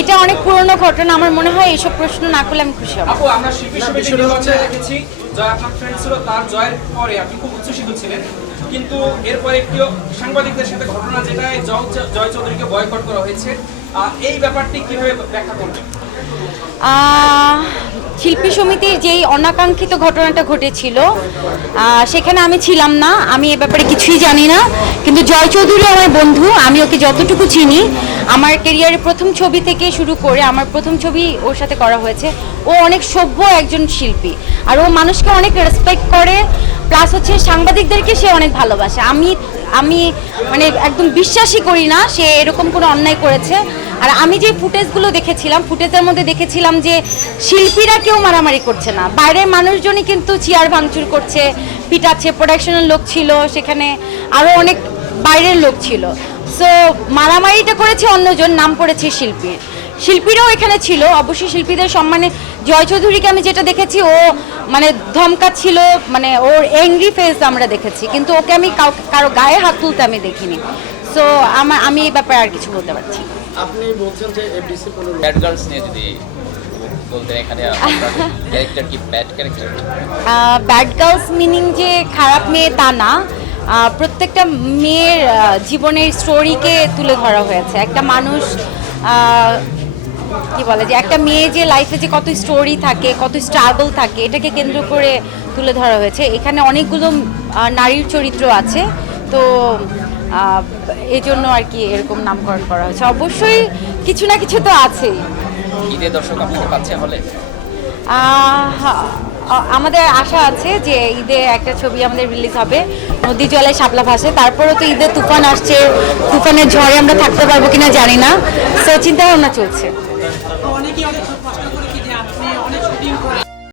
এটা অনেক পুরনো ঘটনা, আমার মনে হয় এইসব প্রশ্ন না করলে আমি খুশি হব। আপু আমরা শিল্পী সমিতি নির্বাচনে দেখেছি জয় আপনার ফ্রেন্ড ছিল, তার জয়ের পরে আপনি খুব উচ্ছ্বসিত ছিলেন, কিন্তু এরপরে একটি সাংবাদিকদের সাথে ঘটনা যেটায় জয় চৌধুরীকে বয়কট করা হয়েছে, এই ব্যাপারটি কিভাবে ব্যাখ্যা করবেন? শিল্পী সমিতির যেই অনাকাঙ্ক্ষিত ঘটনাটা ঘটেছিল সেখানে আমি ছিলাম না, আমি এ ব্যাপারে কিছুই জানি না। কিন্তু জয় চৌধুরী আমার বন্ধু, আমি ওকে যতটুকু চিনি, আমার ক্যারিয়ারের প্রথম ছবি থেকে শুরু করে আমার প্রথম ছবি ওর সাথে করা হয়েছে। ও অনেক সভ্য একজন শিল্পী, আর ও মানুষকে অনেক রেসপেক্ট করে, প্লাস হচ্ছে সাংবাদিকদেরকে সে অনেক ভালোবাসে। আমি মানে একদম বিশ্বাসই করি না সে এরকম কোনো অন্যায় করেছে। আর আমি যে ফুটেজগুলো দেখেছিলাম, ফুটেজের মধ্যে দেখেছিলাম যে শিল্পীরা কেউ মারামারি করছে না, বাইরের মানুষজনই কিন্তু চেয়ার ভাঙচুর করছে, পিটাচ্ছে। প্রোডাকশনের লোক ছিল সেখানে, আরও অনেক বাইরের লোক ছিল। সো মারামারিটা করেছে অন্যজন, নাম পড়েছে শিল্পীর। শিল্পীরাও এখানে ছিল, অবশ্যই শিল্পীদের সম্মানে। জয় চৌধুরীকে আমি যেটা দেখেছি, ও মানে ধমকাচ্ছিল, মানে ওর অ্যাংরি ফেস আমরা দেখেছি, কিন্তু ওকে আমি কারো গায়ে হাত তুলতে আমি দেখিনি। সো আমি এই ব্যাপারে আর কিছু বলতে পারছি। আপনি বলছেন যে এফডিসি কোনো ব্যাড গার্লস নিয়ে যদি বলতেন, এখানে আপনার ক্যারেক্টার কি bad character? Bad girls meaning যে খারাপ মেয়ে তা না, প্রত্যেকটা মেয়ের জীবনের স্টোরিকে তুলে ধরা হয়েছে। একটা মানুষ কি বলে যে একটা মেয়ে যে লাইফে যে কত স্টোরি থাকে, কত স্ট্রাগল থাকে, এটাকে কেন্দ্র করে তুলে ধরা হয়েছে। এখানে অনেকগুলো নারীর চরিত্র আছে, তো এই জন্য আর কি এরকম নামকরণ করা হয়েছে। অবশ্যই কিছু না কিছু তো আছেই। ঈদে দর্শক আপনাকে পাচ্ছে হলে? আমাদের আশা আছে যে ঈদে একটা ছবি আমাদের রিলিজ হবে, নদী জলে শাপলা ভাসে। তারপরেও তো ঈদে তুফান আসছে, তুফানের ঝড়ে আমরা থাকতে পারবো কিনা জানি না, সো চিন্তা ভাবনা চলছে। অনেকেই অনেক প্রশ্ন করে কি যে আপনি অনেক শুটিং করে